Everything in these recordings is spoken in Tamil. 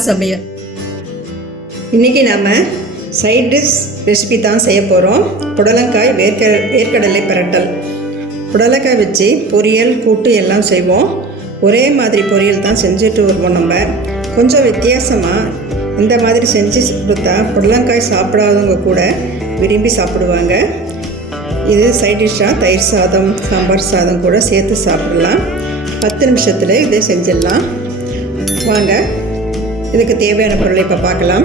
சமையல். இன்றைக்கி நாம் சைட் டிஷ் ரெசிபி தான் செய்ய போகிறோம். புடலங்காய் வேர்க்கடலை பிரட்டல். புடலங்காய் வச்சு பொரியல் கூட்டு எல்லாம் செய்வோம். ஒரே மாதிரி பொரியல் தான் செஞ்சுட்டு வருவோம். நம்ம கொஞ்சம் வித்தியாசமாக இந்த மாதிரி செஞ்சு கொடுத்தா புடலங்காய் சாப்பிடாதவங்க கூட விரும்பி சாப்பிடுவாங்க. இது சைட் டிஷ்ஷாக தயிர் சாதம், சாம்பார் சாதம் கூட சேர்த்து சாப்பிடலாம். 10 நிமிஷத்தில் இதை செஞ்சிடலாம். வாங்க, இதுக்கு தேவையான பொருளை இப்போ பார்க்கலாம்.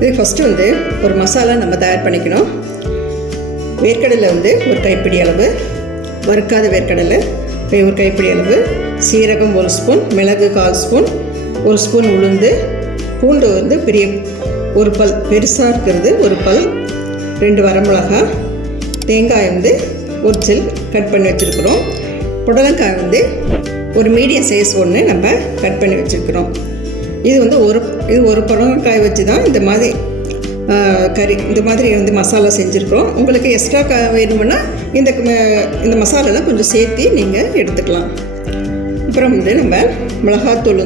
இது ஃபஸ்ட்டு ஒரு மசாலா நம்ம தயார் பண்ணிக்கணும். வேர்க்கடலை ஒரு கைப்பிடி அளவு, வறுக்காத வேர்க்கடலை ஒரு கைப்பிடி அளவு, சீரகம் 1 ஸ்பூன், மிளகு 1/4 ஸ்பூன், 1 ஸ்பூன் உளுந்து, பூண்டு பெரிய 1 பல் பெருசாக இருக்கிறது 1 பல், 2 வரமிளகா, தேங்காய் 1 சில் கட் பண்ணி வச்சுருக்குறோம். புடலங்காய் ஒரு மீடியம் சைஸ் ஒன்று நம்ம கட் பண்ணி வச்சுருக்குறோம். இது ஒரு புடலங்காய் வச்சு தான் இந்த மாதிரி இந்த மாதிரி மசாலா செஞ்சுருக்குறோம். உங்களுக்கு எக்ஸ்ட்ரா வேணுமுன்னா இந்த மசாலாலாம் கொஞ்சம் சேர்த்து நீங்கள் எடுத்துக்கலாம். அப்புறம் நம்ம மிளகாத்தூள்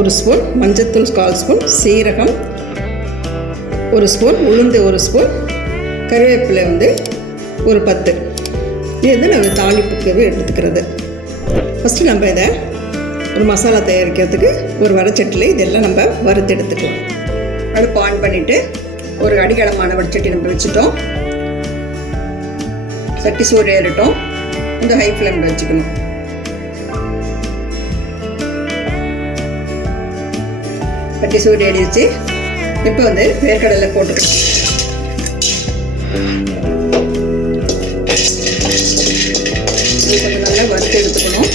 1 ஸ்பூன், மஞ்சத்தூள் 1/4 ஸ்பூன், சீரகம் 1 ஸ்பூன், உளுந்து 1 ஸ்பூன், கருவேப்பிலை 10. இது நம்ம தாளிப்புக்கு எடுத்துக்கிறது. ஃபஸ்ட்டு நம்ம இதை ஒரு மசாலா தயாரிக்கிறதுக்கு ஒரு வடச்சட்டியில் இதெல்லாம் நம்ம வறுத்து எடுத்துக்கலாம். அடுப்பு ஆன் பண்ணிவிட்டு ஒரு அடிகளமான வடச்சட்டி நம்ம வச்சுட்டோம். சட்டி சூடு ஏறட்டும். ஹை ஃப்ளேமில் வச்சுக்கணும். சட்டி சூடு ஏறிடுச்சு. இப்போ வேர்க்கடலை போட்டுக்கணும். கொஞ்சம் நல்லா வறுத்து எடுத்துக்கணும்.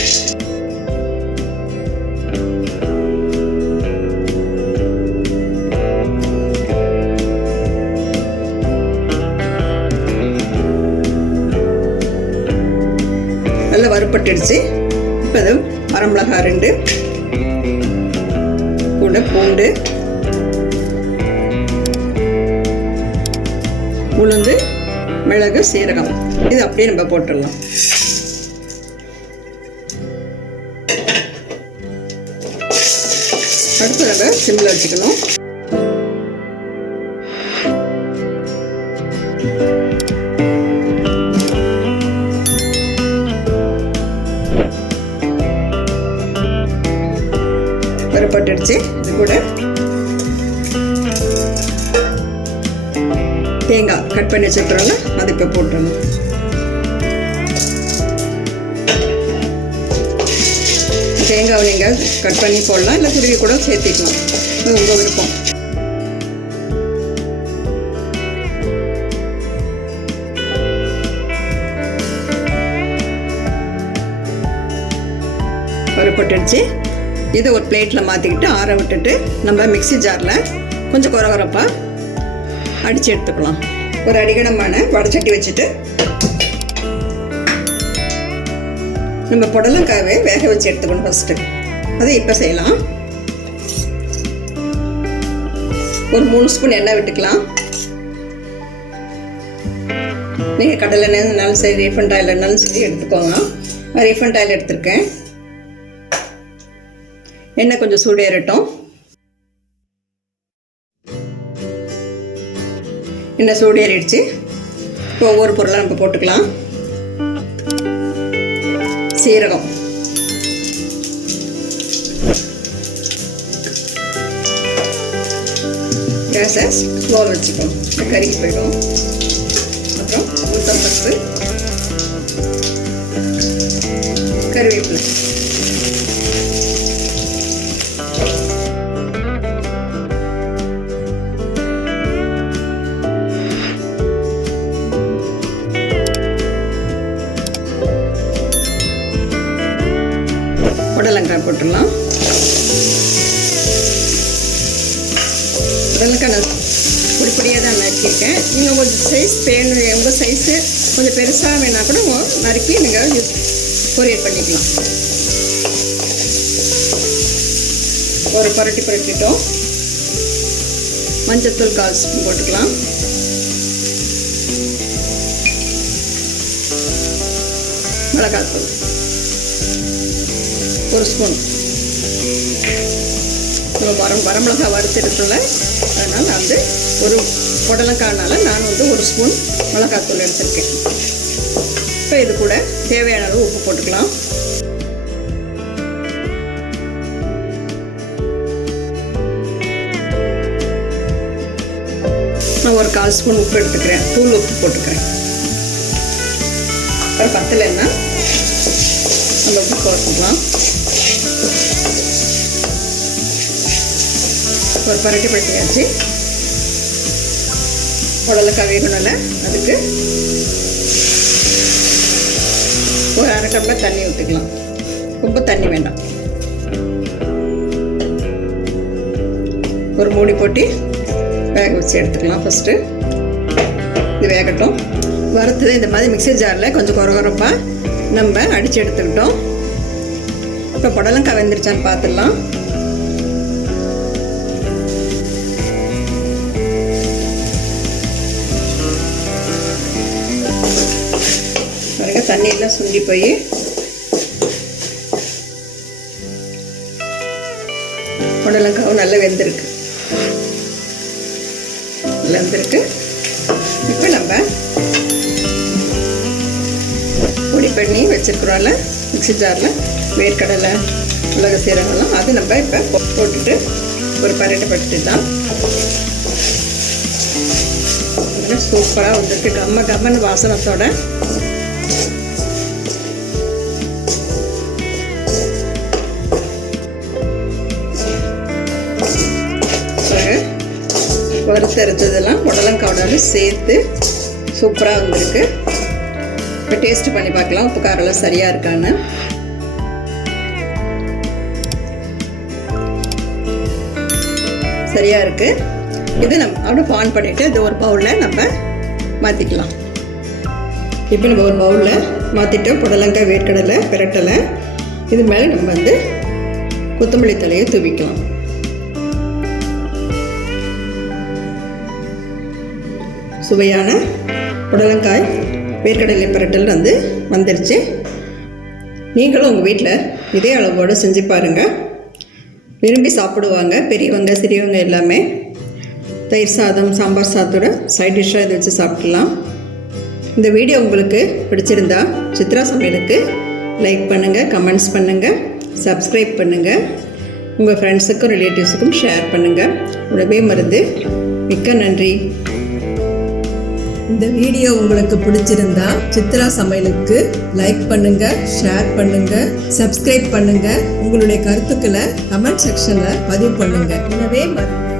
நல்லா வறுப்பட்டுடுச்சு. இப்போ வரமிளகா 2, கூட பூண்டு, உளுந்து, மிளகு, சீரகம் இது அப்படியே நம்ம போட்டுடலாம். அடுத்து நம்ம சிம்மில் வச்சுக்கணும். வறுப்பட்டுடுச்சு. இது கூட தேங்காய் கட் பண்ணி வச்சுக்கிறோம்ல, அது இப்போ போட்டுடணும். தேங்காவை நீங்கள் கட் பண்ணி போடலாம், இல்லை துருவி கூட சேர்த்திக்கலாம். இது உங்கள் விருப்பம். வறுப்பட்டுடுச்சு. இது ஒரு பிளேட்டில் மாற்றிக்கிட்டு ஆற விட்டுட்டு நம்ம மிக்ஸி ஜாரில் கொஞ்சம் குறகுறப்பாக அடித்து எடுத்துக்கலாம். ஒரு அடிகனமான வடச்சட்டி வச்சுட்டு நம்ம புடலங்காயை வேக வச்சு எடுத்துக்கணும். ஃபஸ்ட்டு அதை இப்போ செய்யலாம். ஒரு 3 ஸ்பூன் எண்ணெய் விட்டுக்கலாம். நீங்கள் கடலை எண்ணெய்னாலும் சரி, ரீஃபண்ட் ஆயில் எண்ணாலும் சரி எடுத்துக்கோங்க. நான் ரீஃபண்ட் ஆயில் எடுத்துருக்கேன். எண்ணெய் கொஞ்சம் சூடு ஏறட்டும். எண்ணெய் சூடு ஏறிடுச்சு. இப்போ ஒவ்வொரு பொருளாக நம்ம போட்டுக்கலாம். சீரகம், கேஸை ஸ்லோவில் வச்சுக்கணும், கருகி போயிடும். அப்புறம் உளுத்தம்பருப்பு, கருவேப்பிலை, புடலங்காய் போட்டுடலாம். புடலங்காய் நான் பொடிப்பொடியாக தான் நறுக்கியிருக்கேன். நீங்கள் கொஞ்சம் சைஸ் வேணும், உங்கள் சைஸு கொஞ்சம் பெருசாக வேணால் கூட நறுக்கி நீங்கள் பொரியல் பண்ணிக்கலாம். ஒரு புரட்டிட்டோம். மஞ்சத்தூள் 1/4 ஸ்பூன் போட்டுக்கலாம். மிளகாத்தூள் 1 ஸ்பூன், வரமிளகா வறுத்துருக்குள்ள, அதனால் நான் வந்து ஒரு புடலங்காய்னால நான் வந்து 1 ஸ்பூன் மிளகாத்தூள் எடுத்திருக்கேன். இப்போ இது கூட தேவையான அளவு உப்பு போட்டுக்கலாம். நான் ஒரு 1/4 ஸ்பூன் உப்பு எடுத்துக்கிறேன், தூள் உப்பு போட்டுக்கிறேன். அப்புறம் பத்தலைன்னா நம்ம உப்பு போட்டுக்கலாம். ஒரு பரட்டி பட்டியாச்சு. புடலங்காய் வேணும்னால அதுக்கு ஒரு 1/2 டம்ளர் தண்ணி ஊற்றிக்கலாம். ரொம்ப தண்ணி வேண்டாம். ஒரு மூடி போட்டு வேக வச்சு எடுத்துக்கலாம். ஃபஸ்ட்டு இது வேகட்டும். வறுத்தது இந்த மாதிரி மிக்ஸி ஜாரில் கொஞ்சம் கொரகொரப்பாக நம்ம அடித்து எடுத்துக்கிட்டோம். இப்போ புடலங்காய் வெந்துருச்சான்னு பார்த்துடலாம். பாருங்க, தண்ணியெல்லாம் சுண்டி போய் புடலங்காவும் நல்லா வெந்திருக்கு. இப்போ நம்ம பொடி பண்ணி வச்சுருக்குறோம்ல மிக்ஸி ஜாரில் வேர்க்கடலை, மிளகு, சீரகம்லாம், அது நம்ம இப்போ போட்டுட்டு ஒரு பரட்டை பட்டுதான். சூப்பராக வந்துருக்கு. கம்மன்னு வாசனத்தோட வறுத்தரைச்சதெல்லாம் புடலங்காயோட சேர்த்து சூப்பராக வந்திருக்கு. இப்போ டேஸ்ட் பண்ணி பார்க்கலாம், உப்பு காரெல்லாம் சரியாக இருக்கான்னு. சரியாக இருக்குது. இது நம்ம அப்படியே ஆன் பண்ணிவிட்டு இது ஒரு பவுலில் நம்ம மாற்றிக்கலாம். இப்போ நம்ம ஒரு பவுலில் மாற்றிட்டோம். புடலங்காய், வேர்க்கடலை, பிரட்டலை, இது மேலே நம்ம வந்து கொத்தமல்லி தலையை தூவிக்கலாம். சுவையான புடலங்காய் வேர்க்கடலை பிரட்டல் வந்து வந்துருச்சு. நீங்களும் உங்கள் வீட்டில் இதே அளவோடு செஞ்சு பாருங்கள். விரும்பி சாப்பிடுவாங்க பெரியவங்க, சிறியவங்க எல்லாமே. தயிர் சாதம், சாம்பார் சாதத்தோட சைட் டிஷ்ஷாக இதை வச்சு சாப்பிடலாம். இந்த வீடியோ உங்களுக்கு பிடிச்சிருந்தா சித்ரா சமையலுக்கு லைக் பண்ணுங்கள், கமெண்ட்ஸ் பண்ணுங்கள், சப்ஸ்கிரைப் பண்ணுங்கள். உங்கள் ஃப்ரெண்ட்ஸுக்கும் ரிலேட்டிவ்ஸுக்கும் ஷேர் பண்ணுங்கள். உடவே மருந்து. மிக்க நன்றி. இந்த வீடியோ உங்களுக்கு பிடிச்சிருந்தா சித்ரா சமையலுக்கு லைக் பண்ணுங்க, ஷேர் பண்ணுங்க, சப்ஸ்கிரைப் பண்ணுங்க. உங்களுடைய கருத்துக்களை கமெண்ட் செக்ஷன்ல பதிவு பண்ணுங்க. உடவே மருந்து.